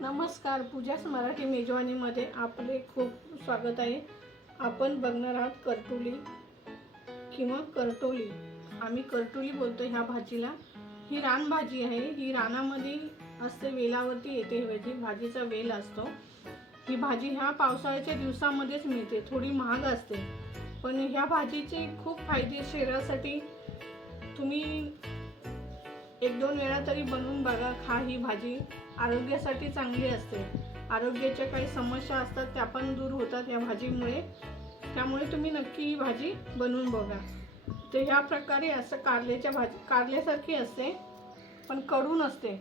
नमस्कार, पूजाच मराठी मेजवानीमध्ये आपले खूप स्वागत आहे. आपण बघणार आहात करटोली किंवा करटोली. आम्ही करटोली बोलतो ह्या भाजीला. ही रानभाजी आहे. ही रानामध्ये असते, वेलावरती येते. ही भाजी भाजीचा वेल असतो. ही भाजी ह्या पावसाळ्याच्या दिवसामध्येच मिळते. थोडी महाग असते, पण ह्या भाजीचे खूप फायदे शरीरासाठी. तुम्ही एक दोन वेळा तरी बनवून बघा, खा. ही भाजी आरोग्यासाठी चांगली असते. आरोग्याच्या काही समस्या असतात त्या पण दूर होतात या भाजीमुळे. त्यामुळे तुम्ही नक्की ही भाजी बनवून बघा. तर ह्या प्रकारे असं कारल्यासारखी असते, पण कडू नसते.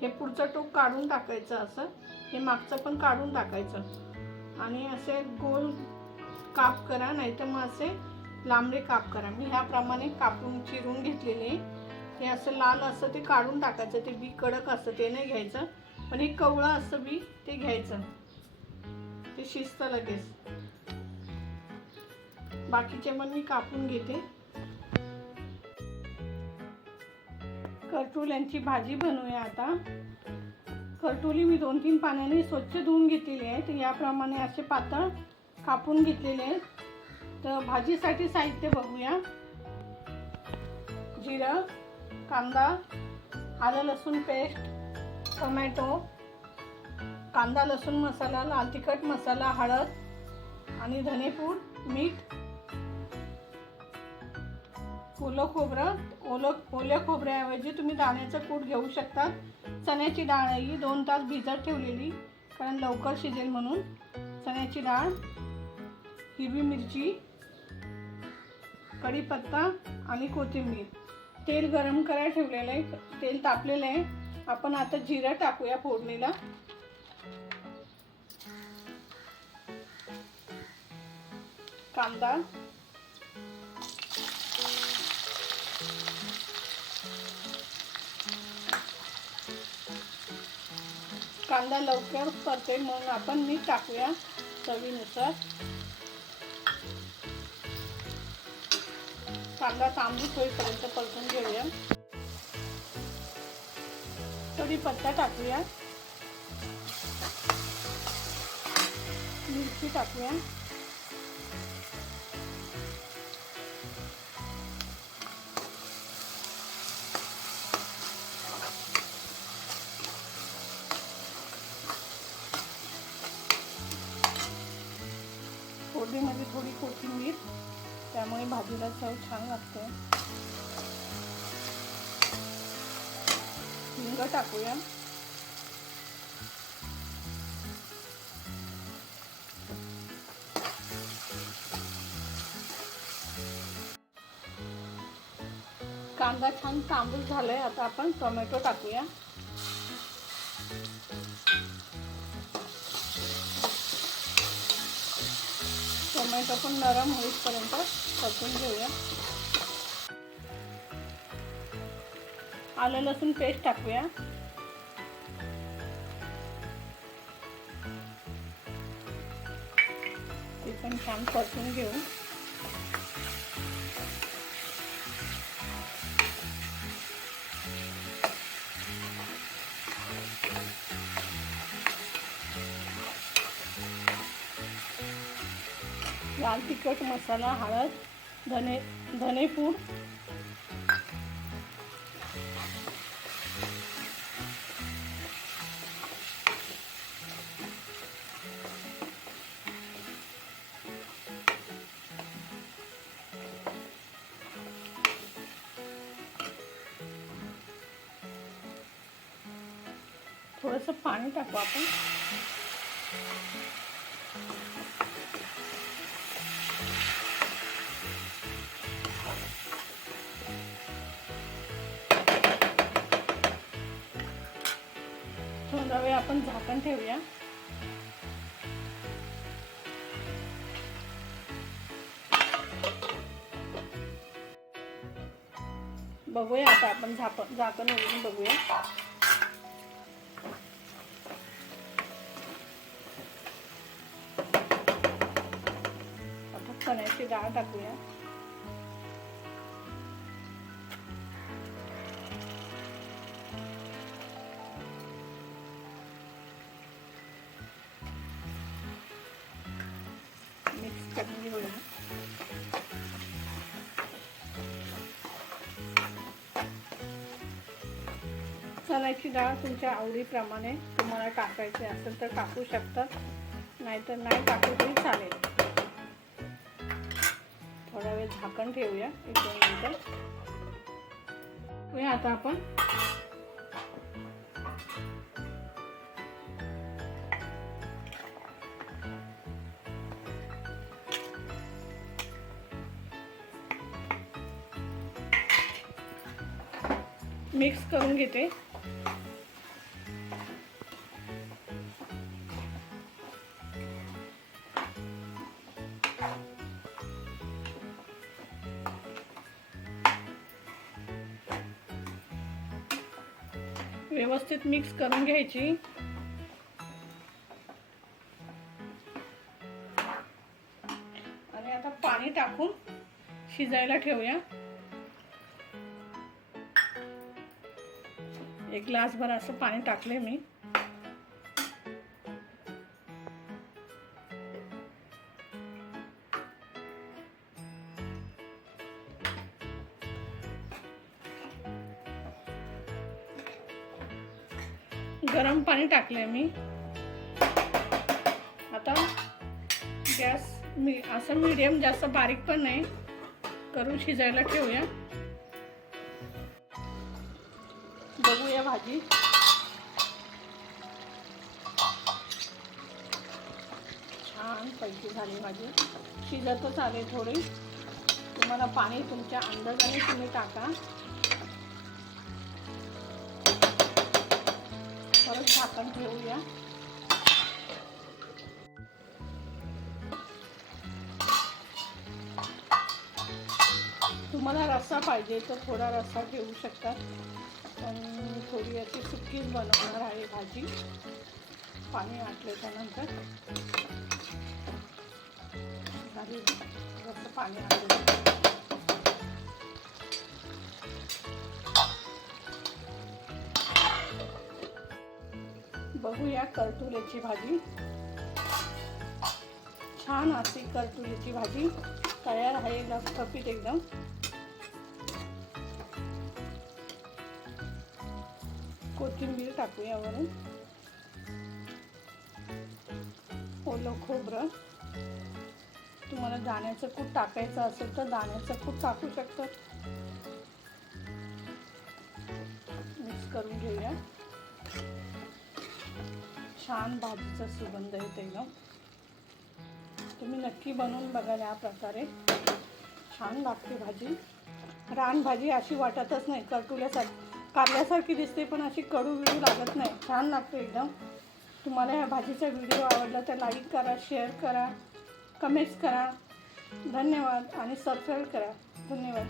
हे पुढचं टोक काढून टाकायचं, असं हे मागचं पण काढून टाकायचं आणि असे गोल काप करा, नाहीतर मग असे लांबडे काप करा. मी ह्याप्रमाणे कापून चिरून घेतलेले. हे असं लाल असं ते काढून टाकायचं. ते बी कडक असतं ते नाही घ्यायचं, पण हे कवळं असतं बी ते घ्यायचं. ते शिजतं लगेच. बाकीचे पण मी कापून घेते. करटोल्यांची भाजी बनवूया आता. करटोली मी 2-3 पाण्याने स्वच्छ धुवून घेतलेली आहे. तर याप्रमाणे असे पातळ कापून घेतलेले आहेत. तर भाजीसाठी साहित्य बघूया. जिरं, कांदा, आलं लसूण पेस्ट, टोमॅटो, कांदा लसूण मसाला, लाल तिखट मसाला, हळद आणि धनेपूड, मीठ, ओल्या खोबऱ्याऐवजी तुम्ही दाण्याचं कूट घेऊ शकता. चण्याची डाळ ही 2 तास भिजत ठेवलेली, कारण लवकर शिजेल म्हणून. चण्याची डाळ, हिरवी मिरची, कढीपत्ता आणि कोथिंबीर. तेल गरम करायला ठेवलेलं आहे. तेल तापलेलं आहे. आपण आता जिरं टाकूया फोडणीला. कांदा, कांदा लवकर परते म्हणून आपण मीठ टाकूया चवीनुसार. कांदा तांबूस होईपर्यंत परतून घेऊया. कढीपत्ता टाकूया, मिरची टाकूया, फोडणीमध्ये थोडी कोथिंबीर, त्यामुळे भाजीला चव छान लागते. हिंग टाकूया, कांदा छान तांबूस झालाय. आता आपण टोमॅटो टाकूया. टोमॅटो पण नरम होईपर्यंत परतून घेऊया. आलं लसूण पेस्ट टाकूया. ते पण छान परतून घेऊ. लाल तिखट मसाला, हळद, धनेपूड, थोडंसं पाणी टाकू आपण. थोडा वेळ आपण झाकण ठेवूया. बघूया आता आपण झाकण उघडून बघूया. आता चण्याची डाळ टाकूया. चण्याची डाळ तुमच्या आवडीप्रमाणे तुम्हाला टाकायची असेल तर टाकू शकतात, नाहीतर नाही टाकू तरी चालेल. थोडा वेळ झाकण ठेवूया, 1-2 मिनिटं. आता आपण मिक्स करून घेते. व्यवस्थित मिक्स करून घ्यायची. आणि आता पाणी टाकून शिजायला ठेवूया. 1 ग्लासभर असं पाणी टाकले मी. गरम पाणी टाकले मी. आता गॅस असं मीडियम, जास्त बारीक पण नाही करून शिजायला ठेवूया. बघूया भाजी. छान पैकी झाली भाजी. शिजतच आले थोडी. तुम्हाला पाणी तुमच्या अंदाजाने तुम्ही टाका. परत झाकण ठेवूया. तुम्हाला रस्सा पाहिजे तर थोडा रस्सा ठेवू शकता, पण थोडी अशी सुकीच बनवणार आहे भाजी. पाणी आटल्याच्यानंतर जास्त पाणी आटलं. बघूया करटुल्याची भाजी. छान अशी करटुल्याची भाजी तयार आहे, लसपीट एकदम. कोथिंबीर टाकूया वरून. ओलं खोबरं. तुम्हाला दाण्याचं कूट टाकायचं असेल तर दाण्याचं कूट टाकू शकतो. मिक्स करून घेऊया. छान भाजीचा सुगंध येते एकदम. तुम्ही नक्की बनवून बघा. या प्रकारे छान लागते भाजी. रानभाजी अशी वाटतच नाही, कारल्यासारखी दिसते, पण अशी कडू लागत नाही. छान लागते एकदम. तुम्हाला या भाजीचा व्हिडिओ आवडला तर लाईक करा, शेअर करा, कमेंट्स करा. धन्यवाद आणि सबस्क्राईब करा. धन्यवाद.